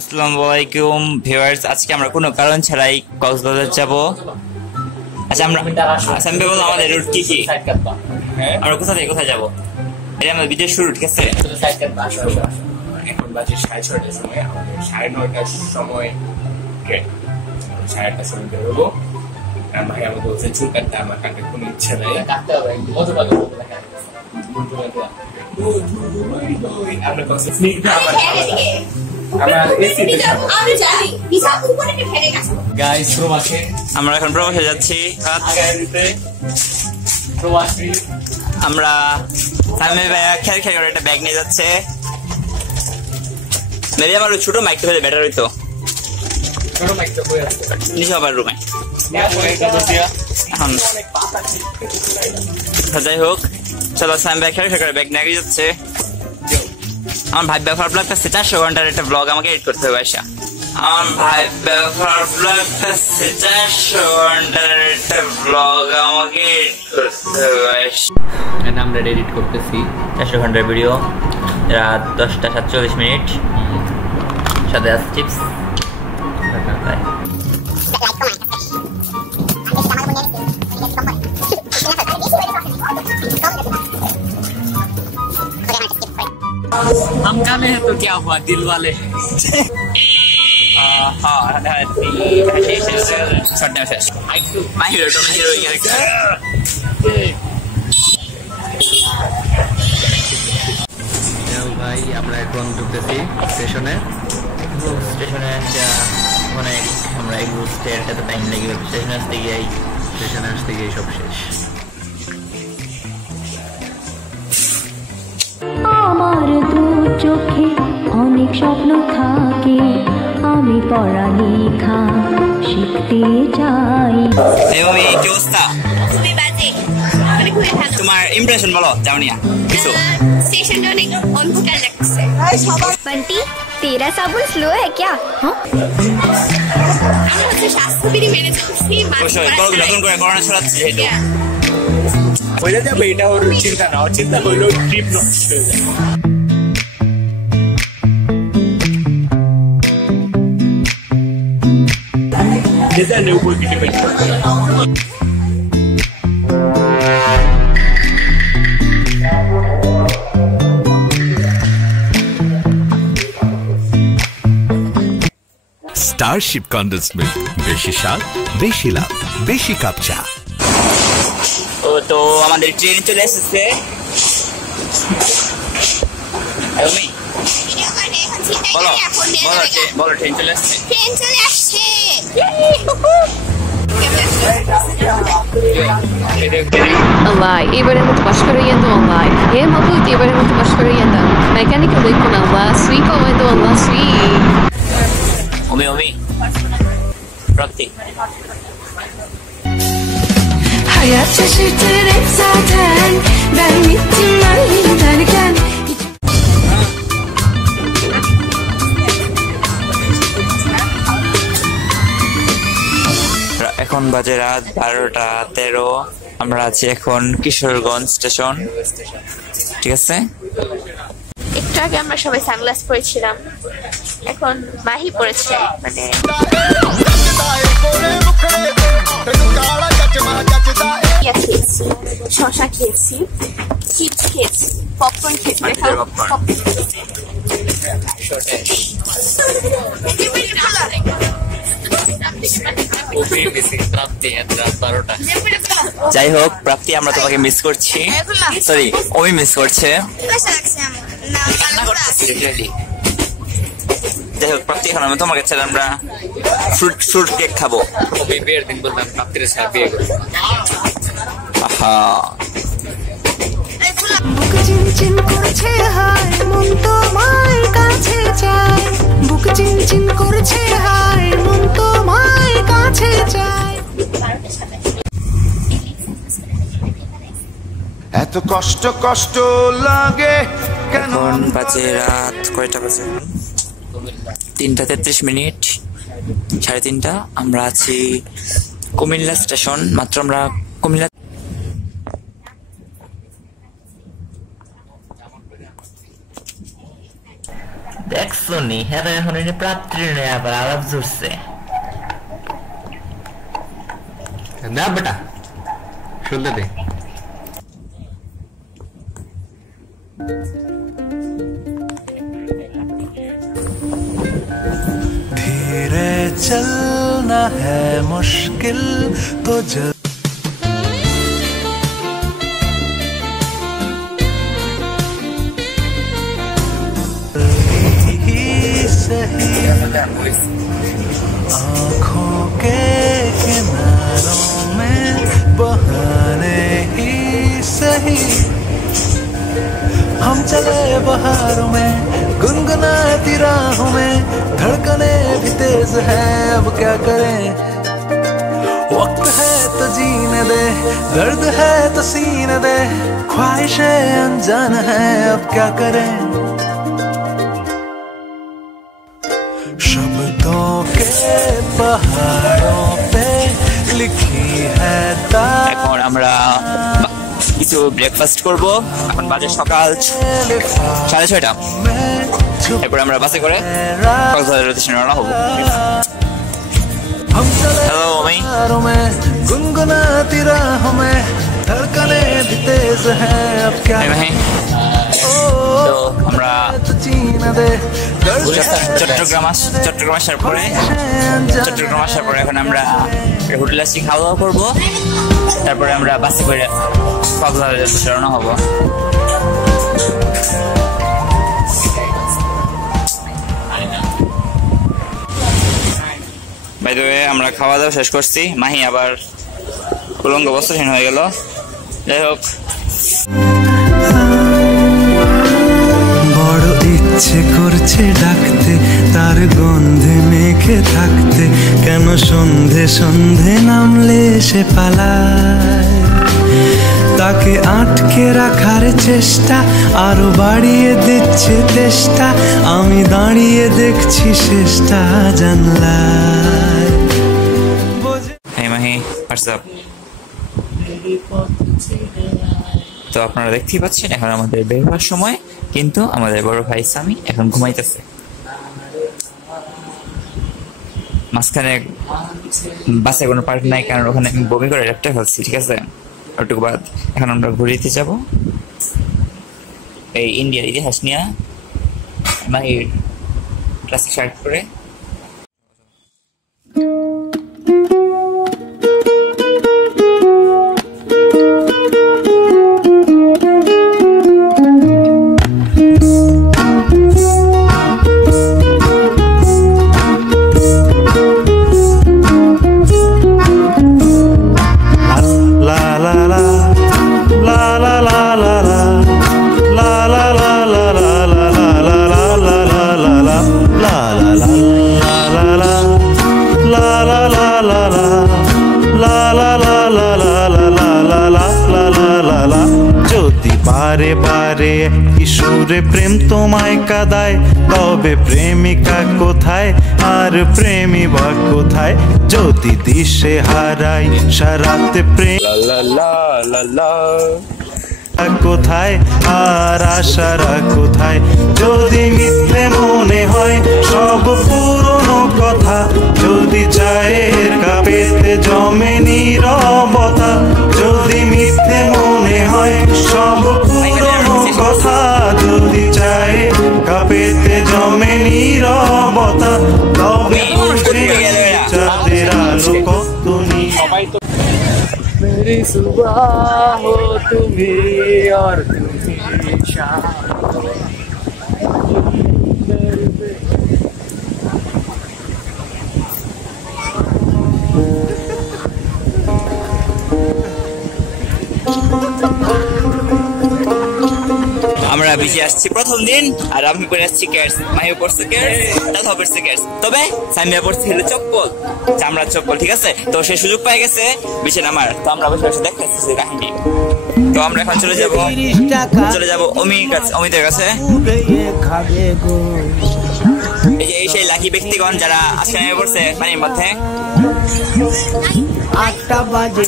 আসসালামু আলাইকুম ভিউয়ার্স, আজকে আমরা কোনো কারণ ছাড়াই কক্সবাজার যাব। আচ্ছা আমরা আমি বলবো আমাদের রুট কি কি, আমরা কোথা থেকে কোথায় যাব, এটা আমাদের ভিডিও শুরু। ঠিক আছে, এখন বাজে 6:30টার সময়, আমাদের 9:30টার সময় ট্রেন, 8:30টার সময় বেরোবো। আর ভাই আমাদের বলছে চুল কাটতে, আমার কাটতে কোনো ইচ্ছা নাই। আমরা আমরা এখন প্রবাসে যাচ্ছি। আমরা সামনে ভাইয়া খেয়াল খেয়াল করে একটা ব্যাগ নিয়ে যাচ্ছে। মেবি আমার ছোট মাইকটা হলে বেটার হইতো। নিচে আবার রুমে এখন যাই হোক, চলো সাম ভাই খেয়াল খেয়াল করে ব্যাগ নিয়ে যাচ্ছে। আমার ভাই ব্যবহার লাগতেছে 400 ঘন্টার একটা ব্লগ আমাকে এডিট করতে হবে। আয়সা আমার ভাই ব্যবহার লাগতেছে 400 ঘন্টার একটা ব্লগ আমাকে এডিট করতে হবে। আমরা এডিট করতেছি 400 ঘন্টার ভিডিও, রাত 10:47। সাথে আছে চিপস। हम गाने हैं तो क्या हुआ दिल वाले। ভাই আমরা এখন ঢুকতেছি স্টেশনে। স্টেশনে অনেক আমরা এই স্টেশনটা তো টাইম লেগে স্টেশনে আসতে গিয়ে সব শেষ। আমার দু চোখে অনেক স্বপ্ন থাকে, আমি পড়ালেখা শিখতে চাই। কি অবস্থা? খুবই বাজে, মানে খুবই ভালো। তোমার ইমপ্রেশন বলো জাউনিয়া কিছু। স্টেশনটা অনেক অন্ধকার লাগছে। बंटी तेरा साबुन स्लो है क्या? আমরা হচ্ছে স্বাস্থ্যবিধি মেনে চলছি। নতুন করে করোনা ছড়াচ্ছে যেহেতু হয়ে যাবে, এটা ওর চিন্তা না, ওর চিন্তা হইলো ট্রিপ নষ্ট হয়ে যাবে। স্টারশিপ কন্ডেন্সড মিল্ক, বেশি স্বাদ, বেশি লাভ, বেশি কাপ চা। তো আমাদের ট্রেন চলে এসেছে। বলো ট্রেন চলে আসছে। ট্রেন চলে আসছে। Allah, ibarat başkalarıyla Allah. Hem akıl ibarat başkalarıyla. Mekanik olayım Allah. Sweet olaydı Allah sweet. Omi. Praktik. Hayat şaşırtır hep zaten, ben gittim ben derken. এখন বাজে রাত 12:13। আমরা আছি এখন কিশোরগঞ্জ স্টেশন। ঠিক আছে, একটু আগে আমরা সবাই সানগ্লাস পরেছিলাম, এখন মাহি পরেছে। মানে খেয়েছি, শশা খেয়েছি, চিপস খেয়েছি, পপকর্ন খেয়েছি। যাই হোক প্রাপ্তি, আমরা তোমাকে মিস করছি। সরি, ওমি মিস করছে। যাই হোক প্রাপ্তি, এখন আমি তোমার কাছে আমরা ফ্রুট কেক খাবো। বিয়ের দিন বললাম রাত্রে সারা বিয়ে করবো। আহা, বুক চিনচিন করছে হায়, মন তোমার কাছে চায়। বুক চিনচিন করছে হায়, মন তোমার কাছে চায়। এত কষ্ট কষ্ট লাগে কেন? এখন বাজে রাত কয়টা বাজে? 3:33, 3:30। আমরা আছি কুমিল্লা স্টেশন। মাত্র আমরা কুমিল্লা দেখছো নি হ্যাঁ এখন প্রাত্রী নেই আবার আলাপ জুড়ছে না বেটা শুনতে দে धीरे चलना है मुश्किल तो जल सही आँखों के किनारों में बहाने ही सही हम चले बहारों में गुनगुनाती राहों में धड़कने भी तेज है अब क्या करें वक्त है तो जीने दे दर्द है तो सीने दे ख्वाहिशें अनजान है अब क्या करें शब्दों के पहाड़ों पे लिखी है এখন আমরা কিছু ব্রেকফাস্ট করব এখন বাজে সকাল 6:30 এরপর আমরা বাসে করে কক্সবাজারের উদ্দেশ্যে রওনা হব হ্যালো আমি गुनगुनाती राहों में धड़कने भी तेज है अब क्या তো আমরা চট্টগ্রাম আসার পরে এখন আমরা হোটেলে আসছি খাওয়া দাওয়া করবো তারপরে আমরা বাসে করে কক্সবাজারের উদ্দেশ্যে রওনা হব বাই দ্য ওয়ে আমরা খাওয়া দাওয়া শেষ করছি মাহি আবার উলঙ্গ বস্ত্রহীন হয়ে গেল যাই হোক বড় ইচ্ছে করছে ডাকতে তার গন্ধে মেখে থাকতে কেন সন্ধে সন্ধে নামলে সে পালায় তাকে আটকে রাখার চেষ্টা আরো বাড়িয়ে দিচ্ছে তেষ্টা আমি দাঁড়িয়ে দেখছি শেষটা জানলায় Hey Mahi, what's up? তো আপনারা দেখতেই পাচ্ছেন এখন আমাদের বের হওয়ার সময় কিন্তু আমাদের বড় ভাই সামি এখন ঘুমাইতেছে মাঝখানে বাসে কোনো পার্ক নাই কারণ ওখানে আমি বমি করে ল্যাপটপ ফেলছি ঠিক আছে ওটুকু বাদ এখন আমরা ঘুরিতে যাব এই ইন্ডিয়ার ইতিহাস নিয়ে মাহির ক্লাসিক শার্ট করে বারে বারে কিশোরে প্রেম তোমায় কাঁদায় তবে প্রেমিকা কোথায় আর প্রেমী বা কোথায় যদি দিশে হারাই সারাতে প্রেম কোথায় আর আশারা কোথায় যদি মিথ্যে মনে হয় সব পুরনো কথা যদি চায়ের কাপেতে জমে নীরবতা যদি মিথ্যে মনে হয় সব পুরনো কথা যদি চায়ের কাপেতে জমে নীরবতা তবে চাঁদের আলো কত मेरी सुबह हो तुम्ही और तुम्ही शाम আমরা বেশি আসছি প্রথম দিন আর আমি পরে আসছি ক্যাটস মাহিও পড়ছে ক্যাটস দাদা পড়ছে ক্যাটস তবে সামিয়া পড়ছে হলো চপ্পল চামড়ার চপ্পল ঠিক আছে তো সে সুযোগ পেয়ে গেছে বিশেষ আমার তো আমরা বসে বসে দেখতেছি সেই কাহিনী তো আমরা এখন চলে যাব অমিতের কাছে এই সেই লাকি ব্যক্তিগণ যারা আজকে নেমে পড়ছে পানির মধ্যে 8টা বাজে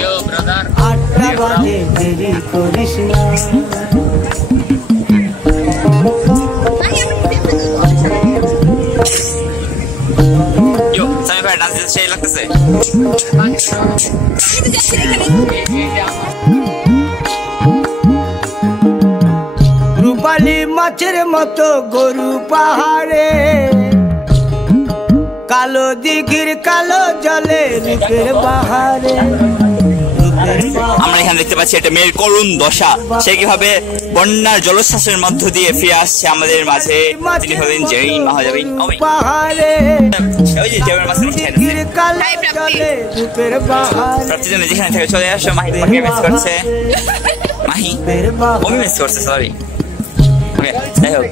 Yo, brother. 8টা বাজে দেরি করিস না রূপালী মাছের মতো গরু পাহাড়ে, কালো দিঘির কালো জলে রূপের বাহারে। আমরা এখানে দেখতে পাচ্ছি একটা মেয়ের করুণ দশা, সে কিভাবে বন্যার জলোচ্ছ্বাসের মধ্য দিয়ে ফিরে আসছে আমাদের মাঝে। তিনি হলেন জেরিন মহাজাবিন পাহাড়ে, ওই যে জেরিন মাসের দিঘির কালো জলে রূপের বাহারে। প্রতিদিন যেখানে থেকে চলে আসো, মাহি তোমাকে মিস করছে। মাহি ওমি মিস করছে, সরি। ওকে, যাই হোক,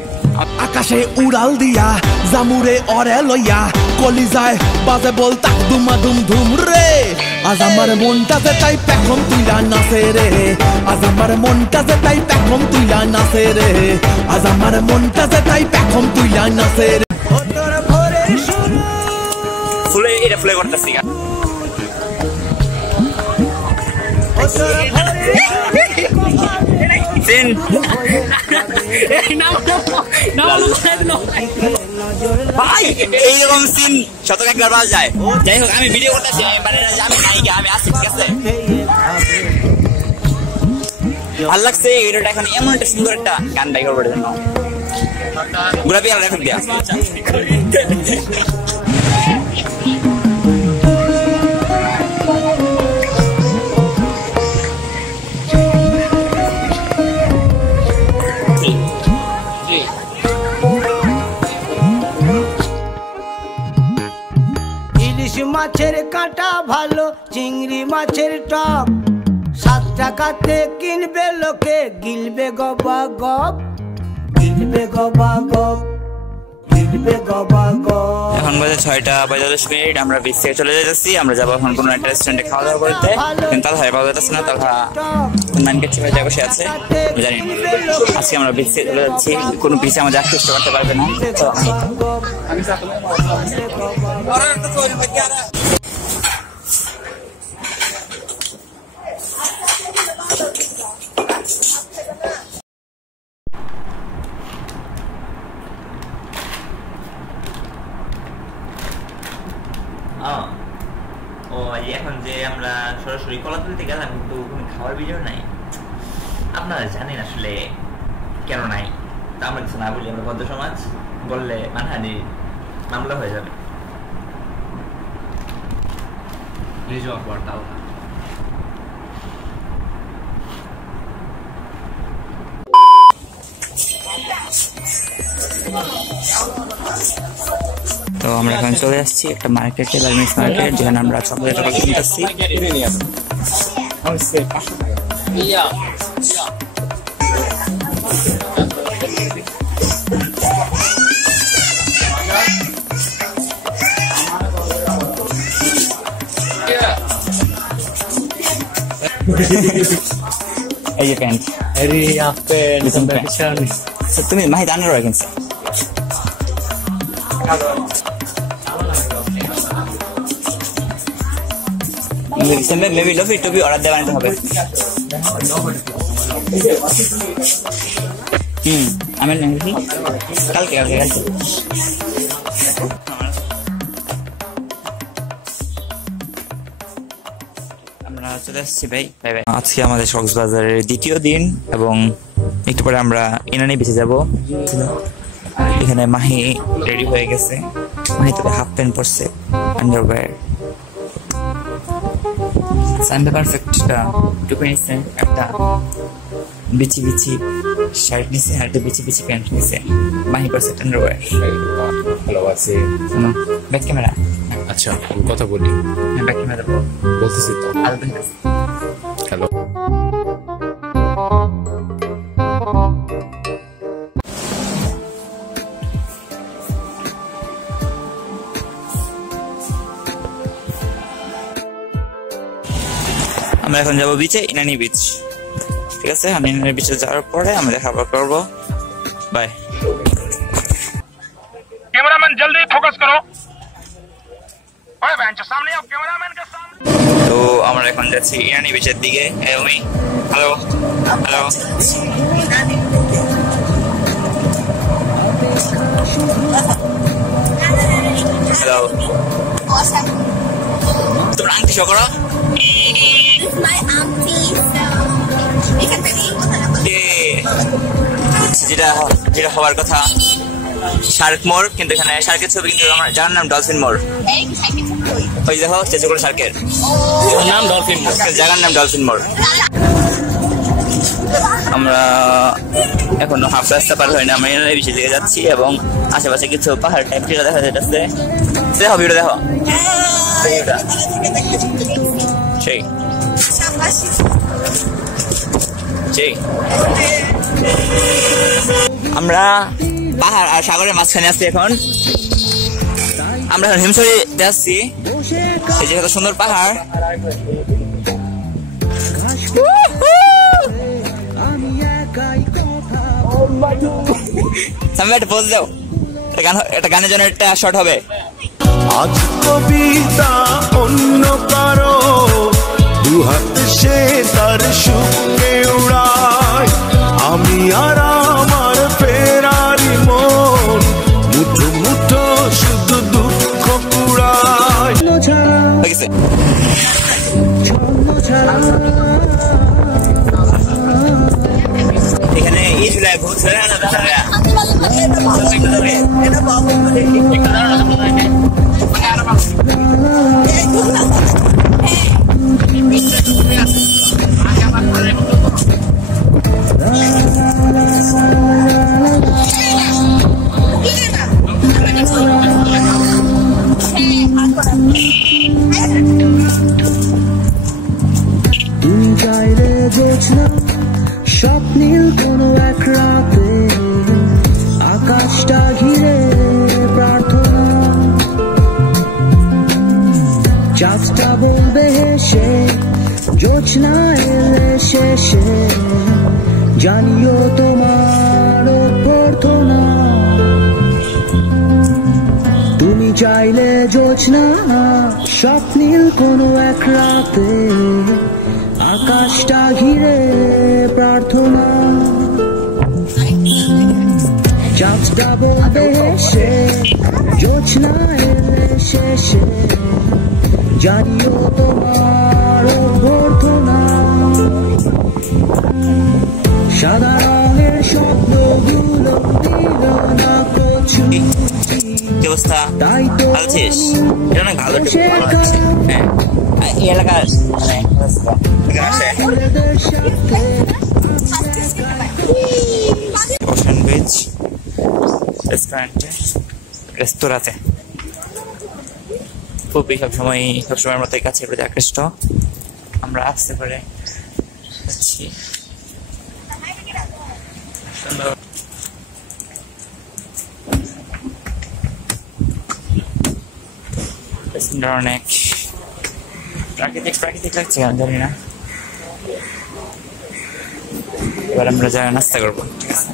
আকাশে উড়াল দিয়া জামুরে অরে লইয়া কলিজায় বাজে বল তাক দুমা দুম ধুম রে। আজ আমার মনটাতে তাই পেখম তুইলা নাচে রে, আজ আমার মনটাতে তাই পেখম তুইলা নাচে রে, আজ আমার মনটাতে তাই পেখম তুইলা নাচে রে। ফুলে এটা ফুলে করতেছি গা। সিন ভাই এইরকম সিন শতক একবার পাওয়া যায়। যাই হোক, আমি ভিডিও করতেছি, আমি মানে আমি নায়িকা, আমি আসি, ঠিক আছে? ভালো লাগছে এই ভিডিওটা। এখন এমন একটা সুন্দর একটা গান বাই করবো, গোলাপি আলাদা এফেক্ট দেওয়া। ইলিশ মাছের কাঁটা ভালো, চিংড়ি মাছের টক, 7 টাকাতে কিনবে লোকে, গিলবে গবা গপ, গিলবে গবা গপ, গিলবে গবা গপ। এখন বাজে 6:45। আমরা বিচ থেকে চলে যাচ্ছি। আমরা যাবো এখন কোনো একটা রেস্টুরেন্টে খাওয়া দাওয়া করতে, কিন্তু তালহা পাওয়া যাচ্ছে না। তালহা নানকের ছেলে যা বসে আছে জানি না। আজকে আমরা বিচ থেকে চলে যাচ্ছি, কোনো বিচে আমাদের আকৃষ্ট করতে পারবে না। এখন যে আমরা সরাসরি কলাতলিতে গেলাম, কিন্তু কোনো খাওয়ার ভিডিও নাই। আপনারা জানেন আসলে কেন নাই, তা আমরা কিছু না বলি। আমরা ভদ্র সমাজ, বললে মানহানি মামলা হয়ে যাবে। তো আমরা এখন চলে আসছি একটা মার্কেটে, গার্মেন্টস মার্কেট, যেখানে আমরা চকলেট কিনতেছি। এই যে প্যান্ট, তুমি মাহি দানের কিনছো? মেবি লভি টুপি অর্ডার দেওয়া আনতে হবে। আমি কালকে আমরা চলে আসছি ভাই। আজকে আমাদের কক্সবাজারের দ্বিতীয় দিন, এবং একটু পরে আমরা ইনানি বিচে যাব। এখানে মাহি রেডি হয়ে গেছে। মাহি তোকে হাফ প্যান্ট পরছে, আন্ডারওয়্যার। সানডে পারফেক্টটা টুপি নিচ্ছে, একটা বিচি বিচি শার্ট নিচ্ছে, আর একটা বিচি বিচি প্যান্ট নিচ্ছে। মাহি পরছে আন্ডারওয়্যার। ভালো আছে। Back camera. আচ্ছা, আমি কথা বলি। হ্যাঁ, ব্যাক ক্যামেরা বলতেছি তো। হ্যালো। আমরা এখন যাবো বিচে, ইনানি বিচ। ঠিক আছে, আমি ইনানি বিচে যাওয়ার পরে আমরা দেখা করবো। বাই। कैमरामैन जल्दी फोकस करो। ओए बेंच सामने आओ, कैमरामैन के सामने। তো আমরা এখন যাচ্ছি ইনানি বিচের দিকে। Hello hello, hello. তোমরা আংটি শো করো যেটা যেটা হওয়ার কথা শার্ক মোর, কিন্তু এখানে শার্কের ছবি, কিন্তু আমার যার নাম ডলফিন মোর। ওই দেখো চেচুকুড়া শার্কের নাম ডলফিন মোর, জায়গার নাম ডলফিন মোর। আমরা এখনো হাফ রাস্তা পার হই না, আমরা এনার বেশি দিকে যাচ্ছি এবং আশেপাশে কিছু পাহাড় টাইপ যেটা দেখা যাচ্ছে। দেখো ভিউটা দেখো, সেই সেই আমরা পাহাড় আর সাগরের মাঝখানে আছি। এখন আমরা এখন হিমছড়িতে আসছি। এই যে কত সুন্দর পাহাড়, একটা পোজ দাও, একটা গানের জন্য একটা শর্ট হবে। আজ কবিতা অন্য কারো দুহাত সে তার সুখে উড়ায়, আমি আর আমার ফেরারি মন মুঠো মুঠো শুধু দুঃখ কুড়ায়। এখানে এই জুলাই ভূত হয়ে না তুমি চাইলে জোছনা স্বপ্নীল কোনো এক রাতে, আকাশটা ঘিরে প্রার্থনা, চাঁদটা বলবে হেসে জোছনা এলে শেষে, জানিও তোমার অভ্যর্থনা। তুমি চাইলে জোছনা স্বপ্নীল কোনো এক রাতে, আকাশটা ঘিরে প্রার্থনা, চাঁদটা বলবে হেসে জোছনা এলে শেষে, জানিও তোমার অভ্যর্থনা। সাদা রঙের স্বপ্নগুলো দিল না কচু, তাই তো এই এলাকার ওশান বিচ রেস্তোরাঁতে খুবই সবসময়ের মতো কাছে প্রতি আকৃষ্ট। আমরা আসতে পারে যাচ্ছি, সুন্দর অনেক প্রাকৃতিক লাগছে, আমি জানি না। এবার আমরা যারা নাস্তা করবো, ঠিক আছে।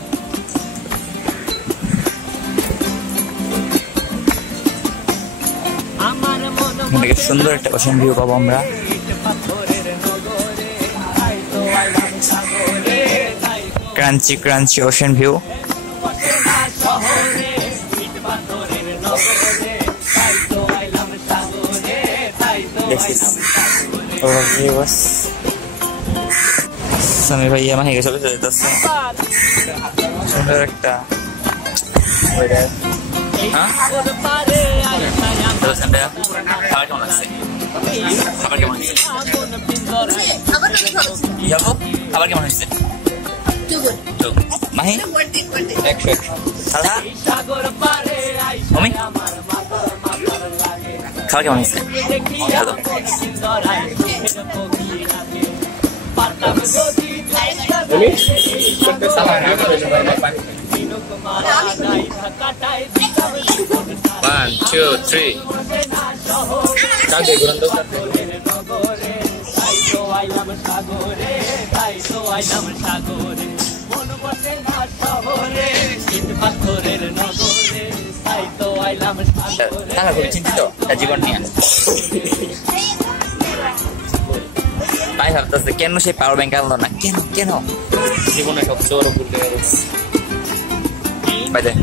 অনেক সুন্দর একটা ওশান ভিউ পাবো আমরা। Crunchy ocean view. সামি ভাইয়া মাহিকে চলে যেতেছে, সুন্দর একটা খাবার কেমন লাগছে? খাবার কেমন হয়েছে? খাবার কেমন হয়েছে? মাহি 100 খাবার কেমন হয়েছে? One, two, three. কাঁদে ঘুরান তো খুবই চিন্তিত জীবন নিয়ে। তাই ভাবতেছে কেন সেই পাওয়ার ব্যাংক আনলো না, কেন জীবনে সবচেয়ে বড় ভুল হয়ে গেছে।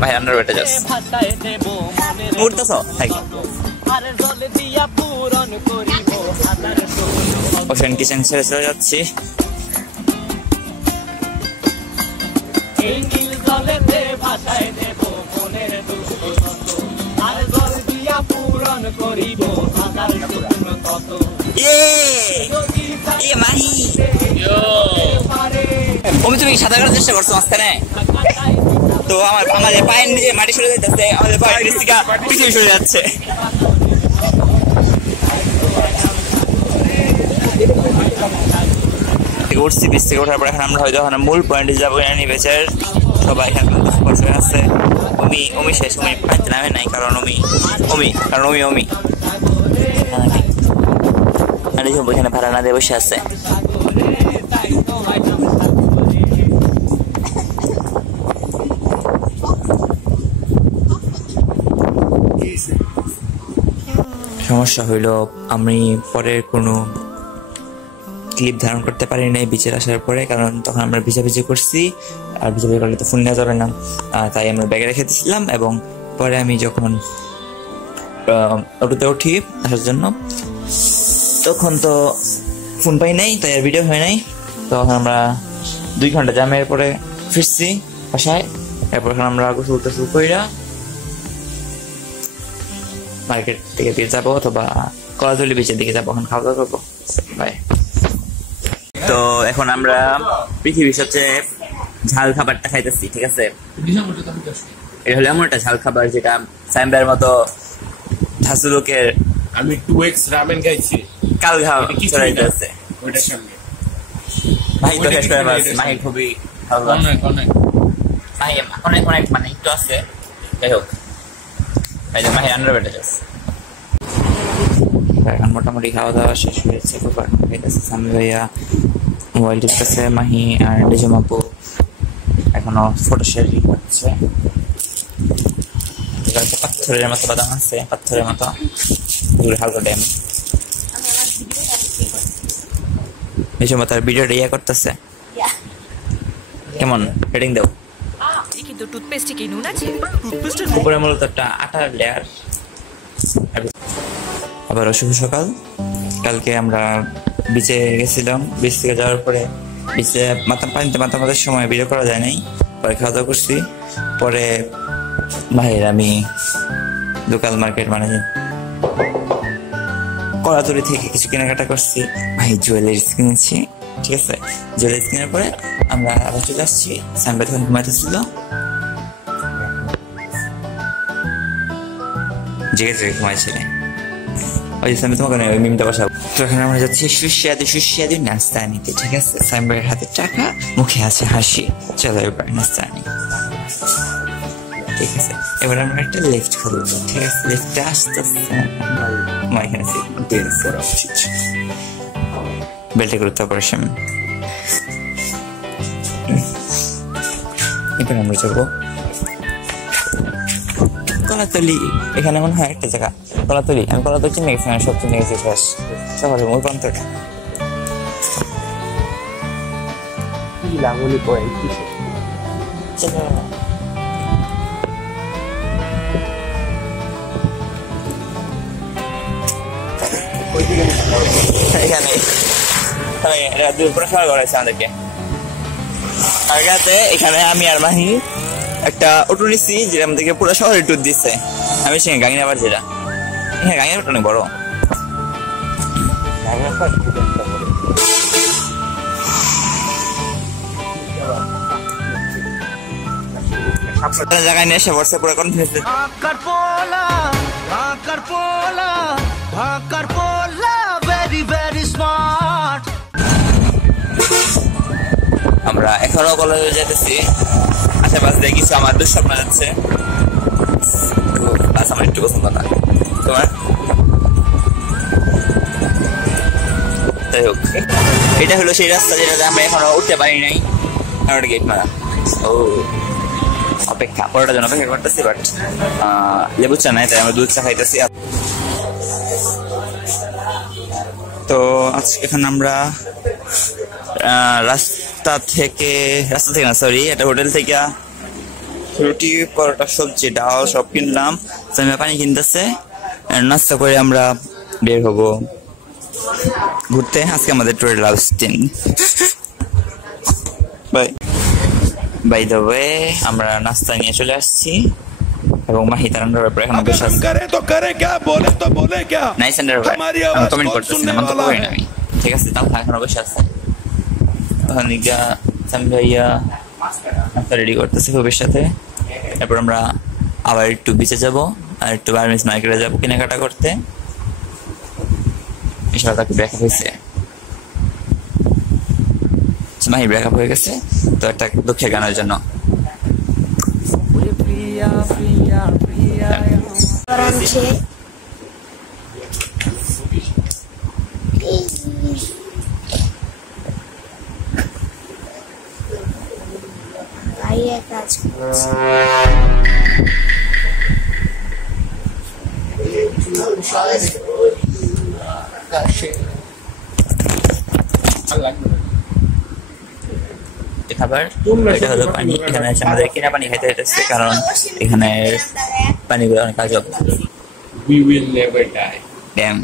ভাই আন্ডার বেটে যাস উঠতেছ ওশান কিচেন ছেড়ে চলে যাচ্ছি। তুমি সাঁতার কাটার চেষ্টা করছো মাঝখানে, তো আমাদের পায়ের নিচে মাটি সরে যাচ্ছে, আমাদের পায়ের নিচ থেকে পৃথিবী সরে যাচ্ছে। উঠছি, বিচ থেকে ওঠার পর এখন আমরা হয়তো মূল পয়েন্টে যাবো। বেচার সবাই এখানে বসে আছে। অমি শেষ, অমি পানিতে নামে নাই, কারণ অমি এখানে ভাড়া না দিয়ে বসে আছে। সমস্যা হইল আমি পরের কোনো ক্লিপ ধারণ করতে পারি নাই বিচের আসার পরে, কারণ তখন আমরা ভিজাভিজি করছি, আর ভিজাভিজি করলে তো ফোন নেওয়া যাবে না, তাই আমরা ব্যাগে রেখে দিয়েছিলাম। এবং পরে আমি যখন অটোতে উঠি আসার জন্য, তখন তো ফোন পাই নাই, তাই আর ভিডিও হয় নাই। তখন আমরা 2 ঘন্টা জ্যামের পরে ফিরছি বাসায়। এরপর আমরা গোসল টোসল কইরা মার্কেট থেকে বের যাবো, অথবা কলাতলি বিচের দিকে যাবো, এখন খাওয়া দাওয়া করবো। বাই। তো এখন আমরা পৃথিবীর সবচেয়ে ঝাল খাবারটা খাইতেছি, ঠিক আছে? এটা হলো এমন একটা ঝাল খাবার যেটা সাইম্বার মতো ঝাঁসুলোকের। আমি 2x রামেন খাইছি কাল খাওয়া আছে ওইটার সামনে। ভাই তো শেষ করে পারছি, মাহি খুবই ভালো লাগছে। মাহি অনেক মানে একটু আছে, যাই হোক এই যে মাহি আন্ডারবেটে যাচ্ছে। এখন মোটামুটি খাওয়া দাওয়া শেষ হয়েছে। সামি ভাইয়া মোবাইল টিপতেছে, মাহি আর ডিজম আপু এখনো ফটো শেয়ারিং করছে। পাথরের মতো বাদাম আছে, পাথরের মতো হালকা ড্যাম। ডিজম তার ভিডিওটা ইয়া করতেছে, কেমন রেটিং দাও? কিন্তু টুথপেস্টে কি নুন আছে? উপরে মূলত একটা আটার লেয়ার। আবার শুভ সকাল। কালকে আমরা বিচে গেছিলাম, বিচ থেকে যাওয়ার পরে বিচে পানিতে মাতামাতার সময় ভিডিও করা যায় নাই, পরে খাওয়া দাওয়া করছি। পরে ভাইয়ের আমি লোকাল মার্কেট মানে কলাতলি থেকে কিছু কেনাকাটা করছি। ভাই জুয়েলারিস কিনেছি, ঠিক আছে? জুয়েলারিস কেনার পরে আমরা আবার চলে আসছি। সানবাই তখন ঘুমাইতেছিল, জেগে ঘুমাইছিলেন। ওই আমি তোমাকে ওই মিমটা বসাবো। তো এখানে আমরা যাচ্ছি সুস্বাদু নাস্তা নিতে, ঠিক আছে? সাইম্বারের হাতে টাকা, মুখে আছে হাসি। চলো এবার নাস্তা নিই, ঠিক আছে? এবার আমরা একটা লেফট খুলবো, ঠিক আছে? লেফটে আস্তে আস্তে আমার এখানে করা উচিত। বেল্টে গুরুত্ব অপারেশন। এবার আমরা যাবো কলাতলি। এখানে মনে হয় একটা জায়গা কলাতলি। আমি কলাতলি চিনে গেছি, সব চিনে গেছি শেষ শহরের মূল প্রান্তটা। লাঙ্গুলি পয়েন্ট এখানে দুপুরে খাওয়া করাইছে আমাদেরকে। এখানে আমি আর মাহি একটা অটো নিচ্ছি, যেটা আমাদেরকে পুরো শহরে ট্যুর দিচ্ছে। আমি সেখানে গাঙ্গিনা আবার যেটা হ্যাঁ গাঙ্গিনা অনেক বড়। জায়গায় নিয়ে এসে বসে পুরো কনফিউজ। আমরা এখনো কলেজে যেতেছি, আশেপাশে কিছু আমার দুঃস্বপ্ন যাচ্ছে। আমার একটু পছন্দ না, তোমার? যাই হোক, এটা হলো সেই রাস্তা যেটাতে আমরা এখনো উঠতে পারি নাই, কারণ গেট মারা। ও অপেক্ষা, পরেটার জন্য অপেক্ষা করতেছি, বাট লেবু চা নাই, তাই আমরা দুধ চা খাইতেছি। তো আজকে এখন আমরা রাস্তা থেকে না সরি, একটা হোটেল থেকে রুটি, পরোটা, সবজি, ডাল সব কিনলাম। পানি কিনতেছে, নাস্তা করে আমরা বের হব ঘুরতে। আজকে আমাদের ট্যুরের লাস্ট দিন। বাই দ্য ওয়ে আমরা নাস্তা নিয়ে চলে আসছি এবং মাহি তার ব্যাপারে এখন বসে আছে। নাইস আন্ডারওয়্যার আমি কমেন্ট করতেছি না, মন্তব্য করি না আমি, ঠিক আছে? তাও এখন বসে আছে। ওখান দিকে সামি ভাইয়া নাস্তা রেডি করতেছে খুবের সাথে। তারপর আমরা আবার একটু বিচে যাব আর একটু বার্মিজ মার্কেটে যাবো কেনাকাটা করতে। এছাড়া তাকে ব্রেকআপ হয়েছে, মাহি ব্রেকআপ হয়ে গেছে, তো একটা দুঃখের গানের জন্য। কাজ করছে। খাবার এটা হলো পানি। এখানে আমাদের কিনা পানি খাইতে হইতেছে কারণ এখানে পানিগুলো অনেক আজব। We will never die. Damn.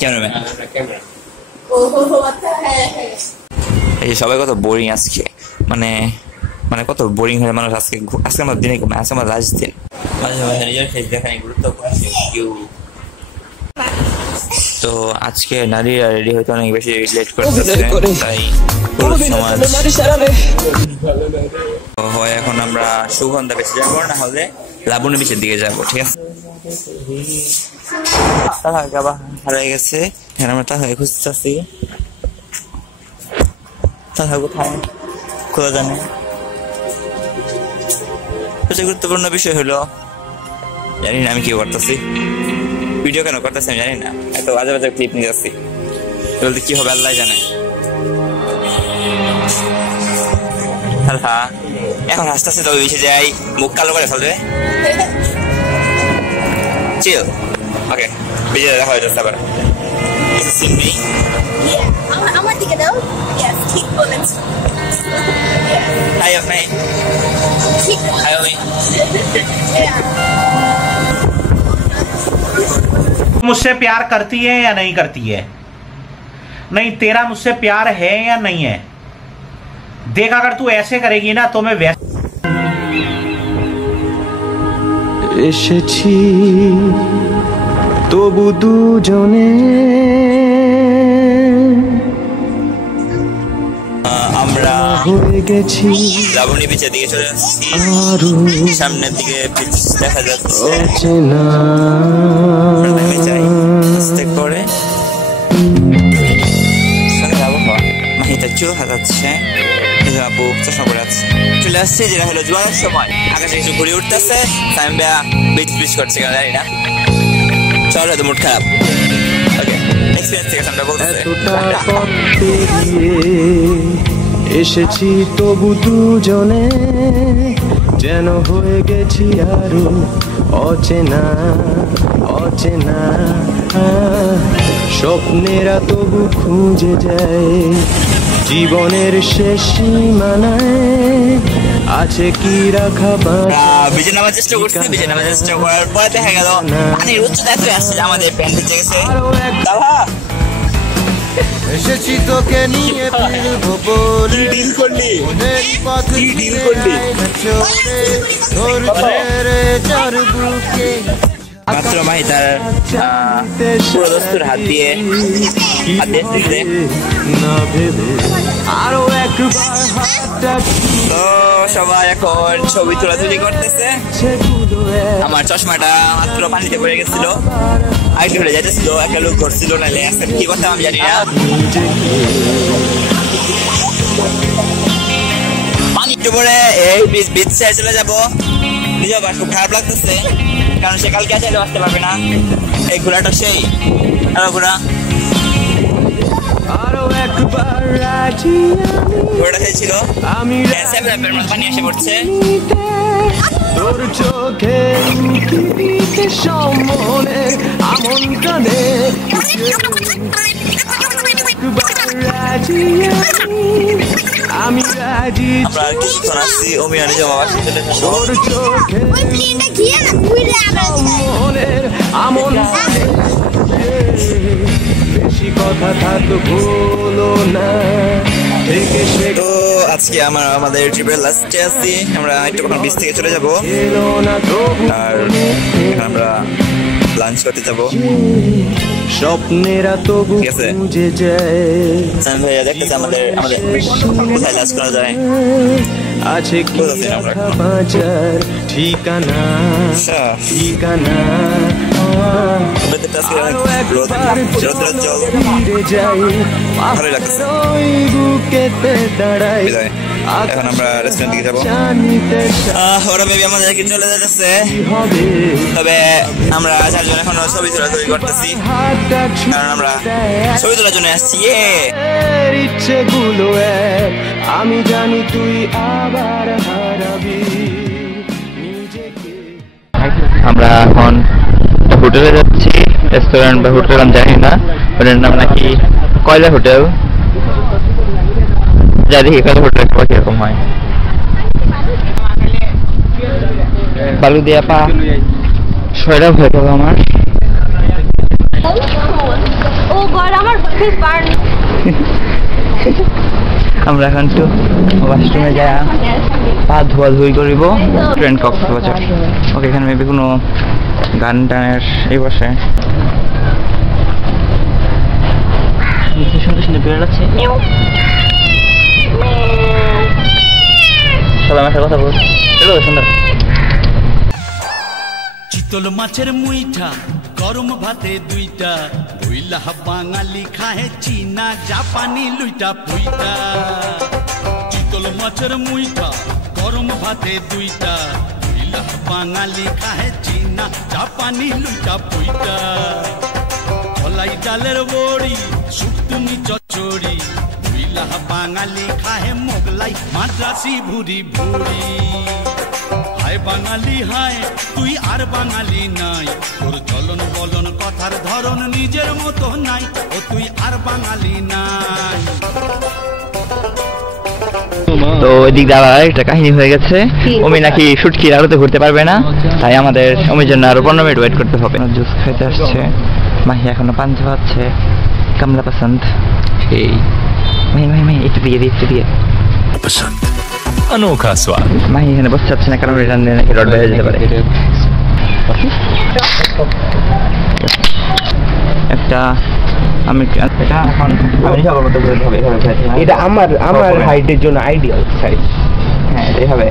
Cameraman এই সবাই কত বোরিং আজকে, মানে মানে কত বোরিং হয়ে মানুষ আজকে। আজকে আমার দিনে কমে, আজকে আমার লাস্ট দিন। মাঝে মাঝে নিজের ফেস দেখানি গুরুত্বপূর্ণ। তো আজকে নারীরা রেডি হইতে অনেক বেশি লেট করতেছে, তাই হয় এখন আমরা সুগন্ধা বেশি যাবো, না হলে লাবণী বিচের দিকে যাবো, ঠিক আছে? হারিয়ে গেছে, এখন আমরা তাহলে খুঁজতেছি তাহলে কোথায় খোঁজা জানে। সবচেয়ে গুরুত্বপূর্ণ বিষয় হলো জানি না আমি কি করতেছি, ভিডিও কেন করতেছি আমি জানি না, এত বাজে বাজে ক্লিপ নিয়ে যাচ্ছি, বলতে কি হবে আল্লাহ জানে। এখন হাসতে হাসতে তবে বেশি যাই, মুখ কালো করে ফেলবে। চিল, ওকে, বেশি দেখা হয়ে যাচ্ছে আবার। আমার দিকে দাও। ঠিক বলেছো। হাই আপনি হাই আমি मुझसे प्यार करती है या नहीं करती है? नहीं, तेरा मुझसे प्यार है या नहीं है? देख, अगर तू ऐसे करेगी ना तो मैं वैसे এসেছি তবু দুজনে আমরা হয়ে গেছি লাবণী বিচের দিকে চলে যাচ্ছি। সামনের দিকে বিচ দেখা যাচ্ছে, আস্তে করে মাহিটা চুল হাতাচ্ছে, আপু চশমা করে আছে। চলে আসছে যেটা হলো জোয়ারের সময়, আকাশে কিছু ঘুরে উঠতেছে, সামিয়া বিচ বিচ করছে কেন জানি না। চল হয়তো মুড খারাপ। ওকে, এক্সপিরিয়েন্স থেকে সামনে বলতেছে এসেছি তবু দুজনে যেন হয়ে গেছি আরো অচেনা অচেনা। স্বপ্নেরা তবু খুঁজে যায় জীবনের শেষ সীমানায় আছে কি রাখা। বিজে নামার চেষ্টা করছি, বিজে নামার চেষ্টা করার পরে দেখা গেল পানির উচ্চতা এত আসছে আমাদের প্যান্ট ভিজে গেছে। এসেছি তোকে নিয়ে ফিরবো বলে ডিল করলি, কি ডিল করলি? মাত্র মাহি তার পুরো দস্তুর হাত দিয়ে আরো একবার। তো সবাই এখন ছবি তোলাতুলি করতেছে। আমার চশমাটা মাত্র পানিতে পড়ে গেছিল, আরেকটু হলে যাইতেছিল, একটা লোক করছিল, নাহলে আজকে কি করতাম আমি জানি না। পানি একটু পরে এই বিচ সাইড চলে যাবো। নিজে আবার খুব খারাপ লাগতেছে কারণ সে কালকে চাইলে আসতে পারবে না। এই ঘোড়াটা সেই ঘোড়া, ঘোড়াটা সেই ছিল, পানি এসে পড়ছে। তোর চোখে সম্মনে আমন্ত্রণে আমি রাজি আমরা আর কিছুক্ষণ আসছি অমিয়ানি জমা বাসে চলে যাবো তোর চোখে মনের আমন বেশি কথা থাকতো ভুলো না তো আজকে আমাদের ট্রিপের লাস্টে আছি আমরা একটু কখন বিচ থেকে চলে যাবো আর আমরা লাঞ্চ করতে যাবো স্বপ্নেরা তো ঠিক আছে ভাইয়া দেখতেছে আমাদের কোথায় লাঞ্চ করা যায় আছে কি বাজার ঠিকানা ঠিকানা এখন আমরা রেস্টুরেন্ট দিকে যাবো ওরা বেবি আমাদেরকে চলে যাচ্ছে তবে আমরা চারজন এখন ছবি তোলাতুলি করতেছি কারণ আমরা ছবি তোলার জন্য আসছি ইচ্ছেগুলো আমি জানি তুই আবার হারাবি আমরা এখন হোটেলে যাচ্ছি রেস্টুরেন্ট বা হোটেল আমি জানি না হোটেলের নাম নাকি কয়লা হোটেল যা দেখি কয়লা হোটেল কিরকম হয় বালু দিয়া পা শরীরটা ভয় পাবো আমার আমরা এখন একটু ওয়াশরুমে যাই পা ধোয়াধুয়ি করিব ট্রেন কক্সবাজার ওকে এখানে মেবি কোনো গান টানের এই বসে সুন্দর সুন্দর বেড়ে যাচ্ছে সবাই আমার সাথে কথা বল সুন্দর চিতল মাছের মুইঠা গরম ভাতে দুইটা বইলা বাঙালি খাহে চীনা জাপানি লুইটা পুইটা চিতল মাছের মুইঠা গরম ভাতে দুইটা বইলা বাঙালি খাহে চীনা জাপানি লুইটা পুইটা কলাই ডালের বড়ি শুকতুনি চচ্চড়ি বইলা বাঙালি খাহে মোগলাই মাদ্রাসি ভুরি ভুরি হায় বাঙালি হায় তুই আর বাঙালি নাই তোর চলন বলন কথার ধরন নিজের মতো নাই ও তুই আর বাঙালি নাই তো ওইদিক দিয়ে আবার একটা কাহিনী হয়ে গেছে ওমি নাকি শুটকির আলোতে ঘুরতে পারবে না তাই আমাদের ওমির জন্য আরো 15 মিনিট ওয়েট করতে হবে জুস খাইতে আসছে মাহি এখনো পান খাওয়াচ্ছে কামলা পছন্দ এই মাহি একটু দিয়ে पसंद अनोखा स्वाद মাহি এখানে বসতে চাচ্ছে না কারণ রিটার্ন দিয়ে নাকি রড বেড়ে যেতে পারে একটা আমি এটা এখন আমি সবার মতো করে হবে এটা আমার হাইটের জন্য আইডিয়াল সাইজ হ্যাঁ এটাই হবে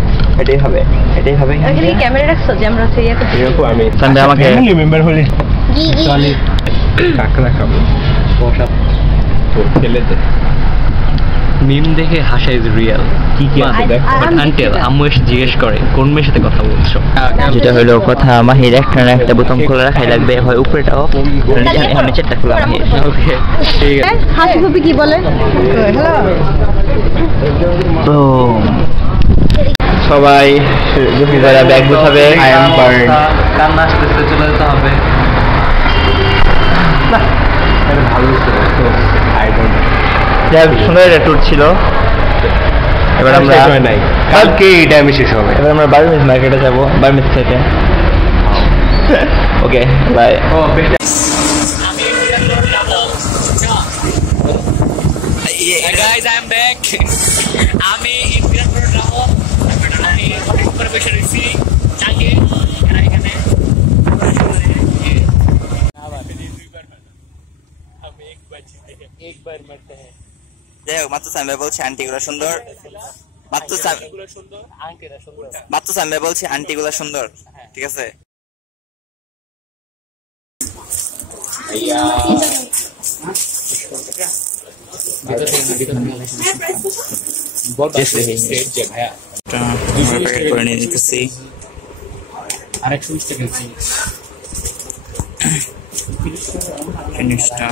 এখানে ক্যামেরা রাখছো যে আমরা সেই এরকম আমি সানডে আমাকে ফ্যামিলি মেম্বার হলে চলে কাকড়া খাবো পোশাক তো খেলে দে মিম দেখে হাসা ইজ রিয়েল কি আছে দেখ আন্টেল আম্মু এসে জিজ্ঞেস করে কোন মেয়ের সাথে কথা বলছো যেটা হলো কথা মাহির একটা বোতাম খোলা রাখাই লাগবে হয় উপরেটা অফ নিচেরটা খোলা মাহির ওকে ঠিক আছে হাসি ফুপি কি বলে তো সবাই যারা ব্যাগ গুছাবে আই এম বার্ন কান্না আসতেছে চলে যেতে হবে না এটা ভালো ছিল তো আই ডোন্ট সুন্দর একটা ট্যুর ছিল এবার আমরা নাই কালকে এটা আমি শেষ হবে এবার আমরা বার্মিজ মার্কেটে যাবো বার্মিজ থেকে okay bye guys I am back আমি ইন্ডিয়ান রোড যাব আমি হঠাৎ করে বসে রইছি চাকে এখানে আমি একবার মারতে হ্যাঁ যাই হোক মাত্র সামনে বলছে আন্টিগুলো সুন্দর মাত্র সামনে বলছে আন্টিগুলো সুন্দর ঠিক আছে করে নিয়ে যেতেছি জিনিসটা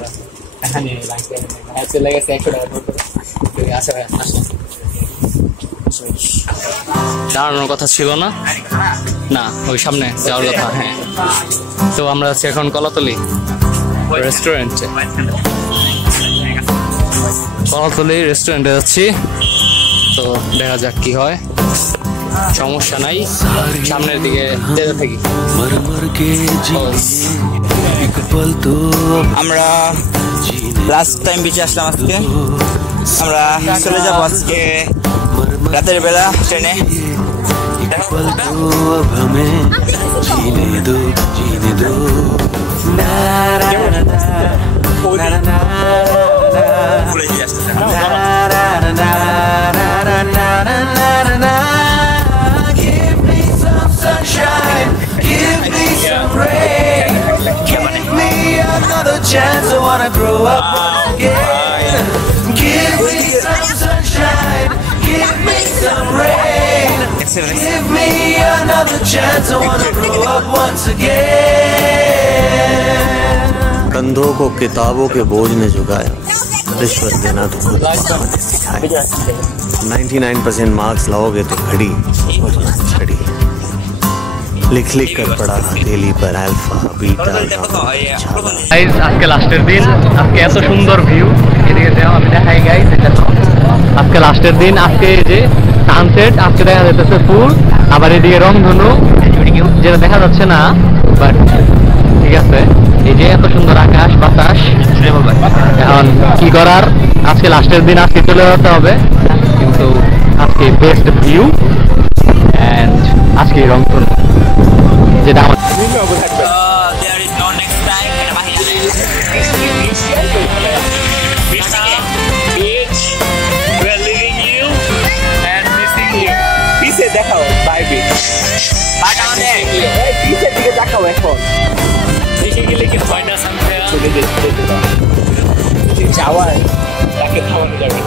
দাঁড়ানোর কথা ছিল না না ওই সামনে যাওয়ার কথা হ্যাঁ তো আমরা আছি এখন কলাতলি রেস্টুরেন্টে যাচ্ছি তো দেখা যাক কি হয়, সমস্যা নাই, সামনের দিকে যেতে থাকি। আমরা লাস্ট টাইম বিচে আসলাম আজকে, আমরা চলে যাবো আজকে রাতের বেলা ট্রেনে। Chance, I wanna grow up again. Give me some sunshine, give me some rain. Give me another chance, I wanna grow up once again. कंधों को किताबों के बोझ ने झुकाया, रिश्वत देना तो खुद 99% मार्क्स लाओगे तो घड़ी छड़ी लिख लिख कर पढ़ाना डेली पर अल्फा बीटा। गाइस আজকে লাস্টের দিন, আজকে এত সুন্দর ভিউ, এদিকে যাও আমি দেখাই গাইস, এটা আজকে লাস্টের দিন। আজকে এই যে সানসেট, আজকে দেখা যাচ্ছে ফুল, আবার এদিকে রংধনু যেটা দেখা যাচ্ছে না, বাট ঠিক আছে। এই যে এত সুন্দর আকাশ বাতাস, এখন কি করার, আজকে লাস্টের দিন, আজকে চলে যেতে হবে, কিন্তু আজকে বেস্ট ভিউ এন্ড আজকে রংধনু যেটা আমার দেখাও বাইবে পিছের দিকে দেখাও, এখন দেখে গেলে কি হয় না যাওয়ার তাকে খাওয়ানো যাবে,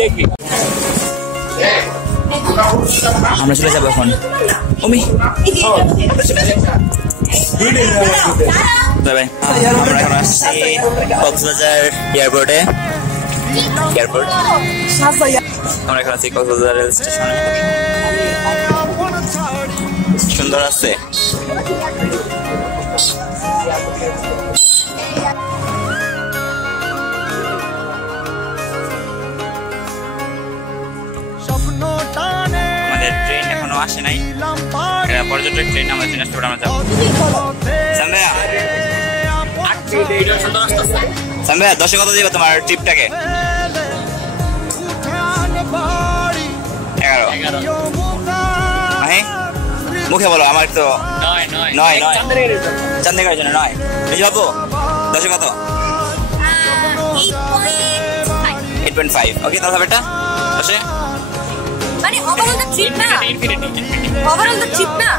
দেখবি আমরা চলে যাবো এখন। আমরা এখন আসছি কক্সবাজার এয়ারপোর্টে, আমরা এখন আছি কক্সবাজার রেল স্টেশনে। সুন্দর আছে, আমাদের ট্রেন এখনো আসে নাই, পর্যটক ট্রেন, আমাদের ট্রেন আসতে আমরা যাবো। সাম্বিয়া 10 কত দিবে তোমার ট্রিপটাকে? 11 মুখে বলো, আমার তো 9 চান্দিগড়ের জন্য 9 বুঝে পাবো। 10 কত? 8.5 ওকে, তাহলে হবে এটা 10 মানে ওভারঅল দ্য ট্রিপ না, ওভারঅল দ্য ট্রিপ না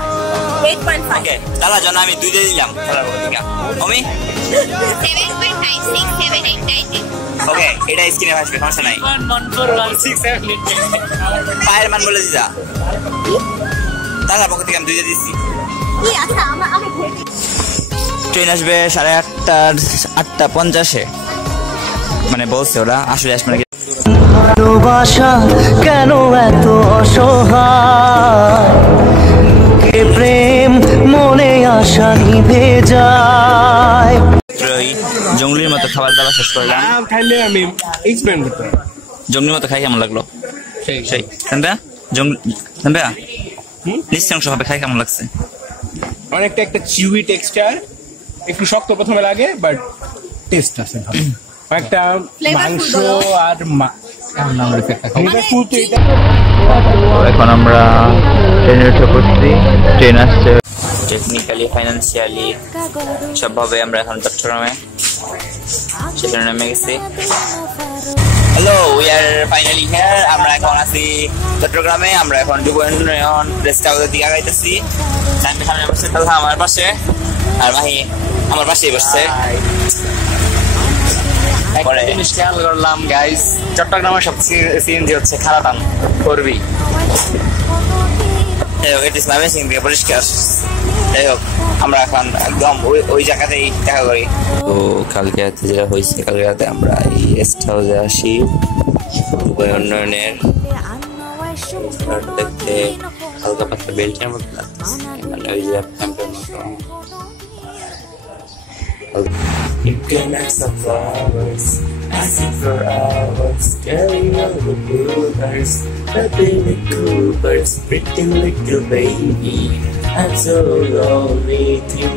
8.5 ওকে। তাহলে জানো আমি 2 দিয়ে দিলাম তাহলে আমি 7.5 6 7 8 9 ওকে, এটা স্ক্রিনে আসবে, সমস্যা নাই। 1 4 1 6 7 8 পায়ের মান বলে দিদা, তাহলে পক্ষ থেকে আমি 2 দিয়ে দিচ্ছি। কি আচ্ছা আমি ট্রেন আসবে 8:50 মানে বলছে ওরা, আসলে আসবে নাকি। ভালোবাসা কেন এত অসহায়, কে প্রেম মনে আশা নিভে যায়। জঙ্গলির মতো খাবার দাবার শেষ করলাম, খাইলে আমি এক্সপ্লেন করতে জঙ্গলির মতো খাই কেমন লাগলো? সেই নিশ্চয় অংশ ভাবে খাই কেমন লাগছে? অনেকটা একটা চিউই টেক্সচার, একটু শক্ত প্রথমে লাগে বাট টেস্ট আছে ভালো, একটা মাংস আর এখন আমরা ট্রেনে উঠে পড়ছি, ট্রেন আসছে। টেকনিক্যালি ফাইন্যান্সিয়ালি সবভাবে আমরা এখন চট্টগ্রামে সেখানে নেমে গেছি। Hello, we are finally here. আমরা এখন আছি চট্টগ্রামে, আমরা এখন যুবউন্নয়ন রেস্ট হাউসের দিকে আগাইতেছি। সামনে বসছে তাহলে আমার পাশে, আর মাহি আমার পাশেই বসছে। একটা জিনিস খেয়াল করলাম গাইস, চট্টগ্রামের সব সিএনজি হচ্ছে খারাপ করবি, ইট ইজ অ্যামেজিং, পরিষ্কার। যাই হোক, আমরা এখন একদম ওই জায়গাতেই দেখা করি। তো কালকে রাতে যেটা হয়েছে, কালকে রাতে আমরা এই রেস্ট হাউসে আসি উন্নয়নের, দেখতে হালকা পাতলা বেল্টের মতো লাগতেছে, মানে ওই যে ক্যাম্পের মতো। You can make some flowers sit for hours, staring at the bluebirds, the baby cool birds, pretty little baby. I'm so lonely too.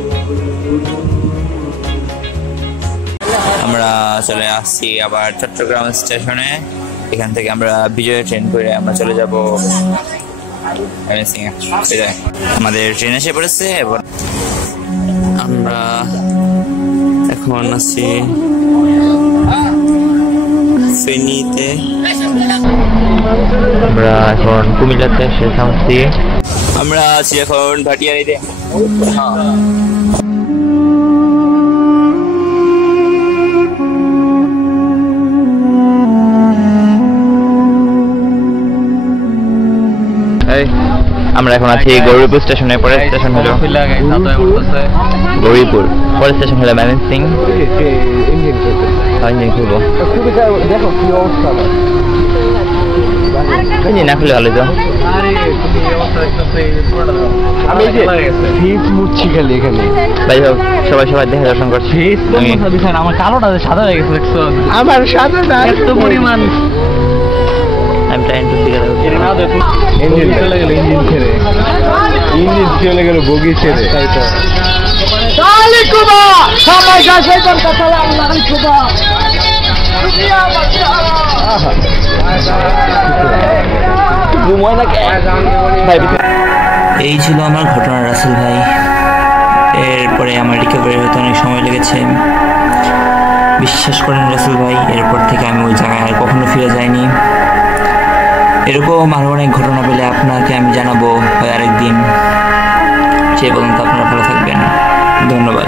আমরা চলে আসছি আবার চট্টগ্রাম স্টেশনে। এখান থেকে আমরা বিজয় ট্রেন করে আমরা চলে যাব আমাদের ট্রেন এসে পড়েছে এবং আমরা এখন আছি ফেনীতে। আমরা এখন কুমিল্লাতে এসে থামছি। আমরা আছি এখন ভাটিয়ারিতে। আমরা এখন আছি গৌরীপুর স্টেশনে। পরের স্টেশন হলো গৌরীপুর, পরের স্টেশন হলো ময়মনসিং। ইঞ্জিন খুলবো, ইঞ্জিন না খুলে ভালো তো। ভাই হোক, সবাই সবাই দেখা দর্শন করছি। আমার কালোটা সাদা হয়ে গেছে, আমার সাদা এত পরিমাণ। I'm trying to figure out. Engine চলে গেল, ইঞ্জিন চলে গেল বগি ছেড়ে। তাই তো আলাইকুবা সবাই গাছে কোন কথা আলাইকুবা। এই ছিল আমার ঘটনা রাসেল ভাই। এরপরে আমার রিকভারি হতে অনেক সময় লেগেছে। বিশ্বাস করেন রাসেল ভাই, এরপর থেকে আমি ওই জায়গায় আর কখনো ফিরে যাইনি। এরকম আরও অনেক ঘটনা পেলে আপনাকে আমি জানাবো হয় আরেকদিন। সে পর্যন্ত আপনারা ভালো থাকবেন। ধন্যবাদ।